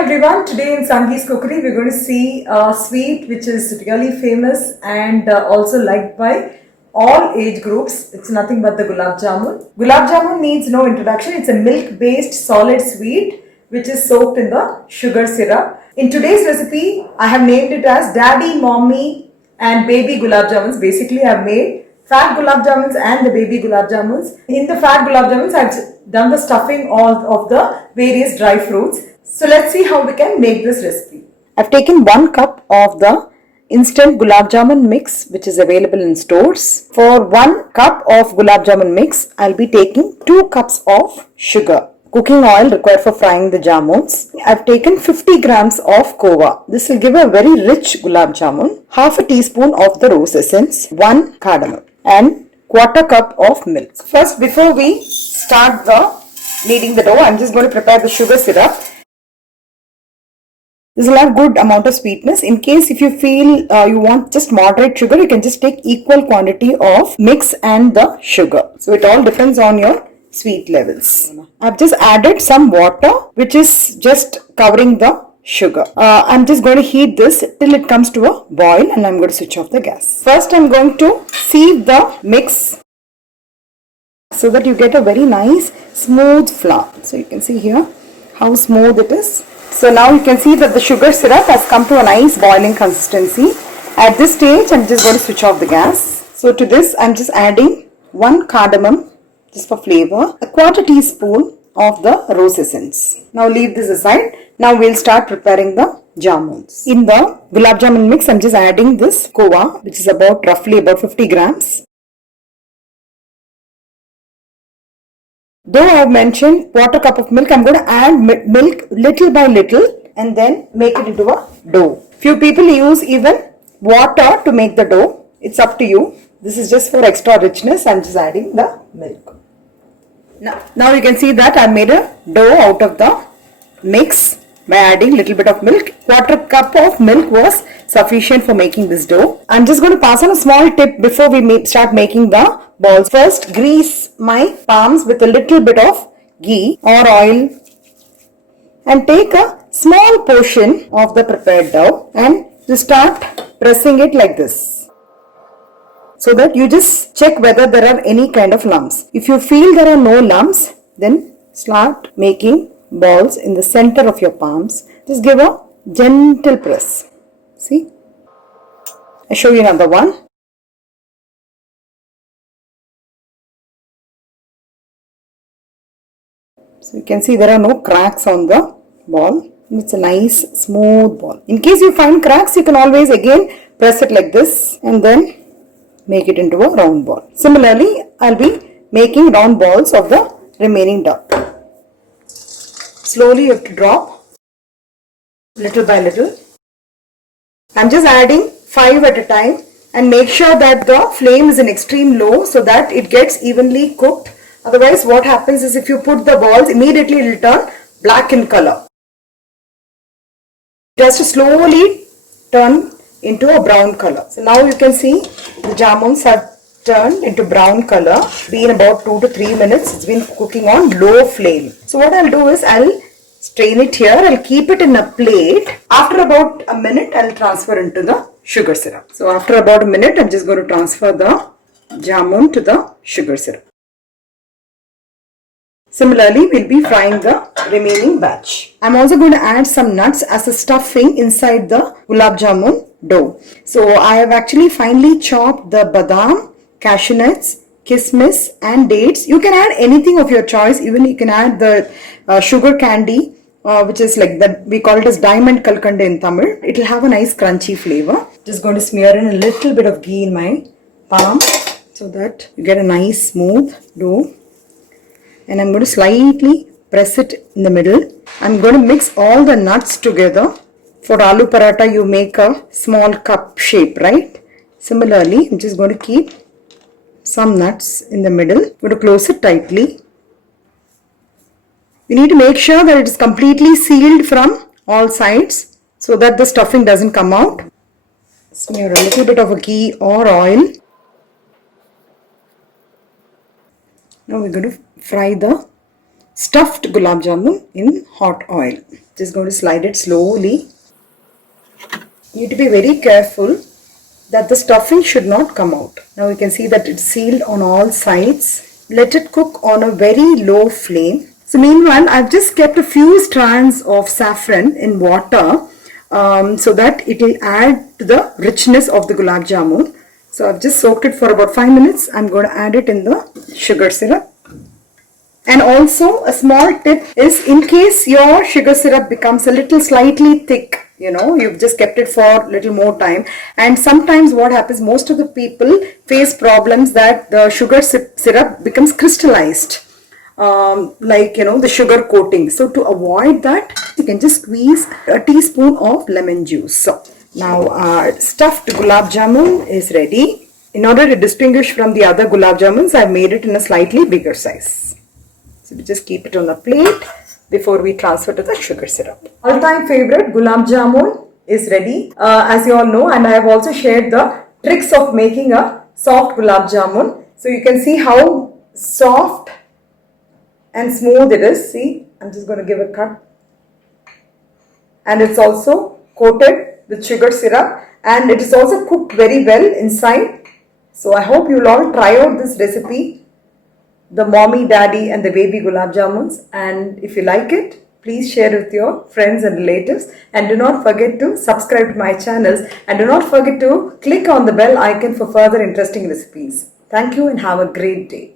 everyone, today in Sangee's Cookery we're going to see a sweet which is really famous and also liked by all age groups. It's nothing but the gulab jamun. Gulab jamun needs no introduction. It's a milk based solid sweet which is soaked in the sugar syrup. In today's recipe I have named it as Daddy, Mommy and Baby Gulab Jamuns. Basically I have made fat gulab jamuns and the baby gulab jamuns. In the fat gulab jamuns I've done the stuffing of the various dry fruits. So let's see how we can make this recipe. I've taken 1 cup of the instant gulab jamun mix which is available in stores. For 1 cup of gulab jamun mix, I'll be taking 2 cups of sugar. Cooking oil required for frying the jamuns. I've taken 50 grams of kova. This will give a very rich gulab jamun. Half a teaspoon of the rose essence, 1 cardamom and quarter cup of milk. First, before we start kneading the dough, I'm just going to prepare the sugar syrup. This will have good amount of sweetness. In case if you feel you want just moderate sugar, you can just take equal quantity of mix and the sugar. So it all depends on your sweet levels. I've just added some water which is just covering the sugar. I'm just going to heat this till it comes to a boil and I'm going to switch off the gas. First I'm going to sieve the mix so that you get a very nice smooth flour. So you can see here how smooth it is. So now you can see that the sugar syrup has come to a nice boiling consistency. At this stage, I'm just going to switch off the gas. So to this, I'm just adding 1 cardamom just for flavor, a quarter teaspoon of the rose essence. Now leave this aside. Now we'll start preparing the jamuns. In the gulab jamun mix, I'm just adding this kova, which is roughly about 50 grams. Though I have mentioned quarter cup of milk, I'm going to add milk little by little and then make it into a dough. Few people use even water to make the dough. It's up to you. This is just for extra richness. I'm just adding the milk. Now you can see that I made a dough out of the mix by adding little bit of milk. Quarter cup of milk was sufficient for making this dough. I'm just going to pass on a small tip before we start making the balls. First, grease my palms with a little bit of ghee or oil and take a small portion of the prepared dough and you start pressing it like this, so that you just check whether there are any kind of lumps. If you feel there are no lumps, then start making balls in the center of your palms. Just give a gentle press. See? I'll show you another one. So you can see there are no cracks on the ball. It's a nice smooth ball. In case you find cracks, you can always again press it like this and then make it into a round ball. Similarly, I'll be making round balls of the remaining dough. Slowly you have to drop little by little. I'm just adding 5 at a time and make sure that the flame is in extreme low so that it gets evenly cooked. Otherwise what happens is if you put the balls, immediately it will turn black in color. It has to slowly turn into a brown color. So now you can see the jamuns have turned into brown color. Been about 2 to 3 minutes. It's been cooking on low flame. So what I'll do is I'll strain it here. I'll keep it in a plate. After about a minute, I'll transfer into the sugar syrup. So after about a minute, I'm just going to transfer the jamun to the sugar syrup. Similarly, we'll be frying the remaining batch. I'm also going to add some nuts as a stuffing inside the gulab jamun dough. So I have actually finely chopped the badam, cashew nuts, kismis and dates. You can add anything of your choice. Even you can add the sugar candy, which is like that. We call it as diamond kalkande in Tamil. It will have a nice crunchy flavor. Just going to smear in a little bit of ghee in my palm so that you get a nice smooth dough. And I'm going to slightly press it in the middle. I'm going to mix all the nuts together. For aloo paratha, you make a small cup shape, right? Similarly, I'm just going to keep some nuts in the middle. I'm going to close it tightly. You need to make sure that it is completely sealed from all sides so that the stuffing doesn't come out. Smear a little bit of a ghee or oil. Now we're going to fry the stuffed gulab jamun in hot oil. Just going to slide it slowly. You need to be very careful that the stuffing should not come out. Now you can see that it's sealed on all sides. Let it cook on a very low flame. So meanwhile, I've just kept a few strands of saffron in water so that it will add to the richness of the gulab jamun. So I've just soaked it for about 5 minutes. I'm going to add it in the sugar syrup. And also a small tip is, in case your sugar syrup becomes a little slightly thick, you've just kept it for a little more time, and sometimes what happens, most of the people face problems that the sugar syrup becomes crystallized, the sugar coating. So to avoid that, you can just squeeze a teaspoon of lemon juice. So now our stuffed gulab jamun is ready. In order to distinguish from the other gulab jamuns, I've made it in a slightly bigger size. So we just keep it on a plate before we transfer to the sugar syrup. All-time favorite gulab jamun is ready, as you all know, and I have also shared the tricks of making a soft gulab jamun. So you can see how soft and smooth it is. See, I'm just going to give a cut. And it's also coated with sugar syrup, and it is also cooked very well inside. So I hope you'll all try out this recipe, the mommy, daddy and the baby gulab jamuns, and if you like it, please share it with your friends and relatives, and do not forget to subscribe to my channels, and do not forget to click on the bell icon for further interesting recipes. Thank you and have a great day.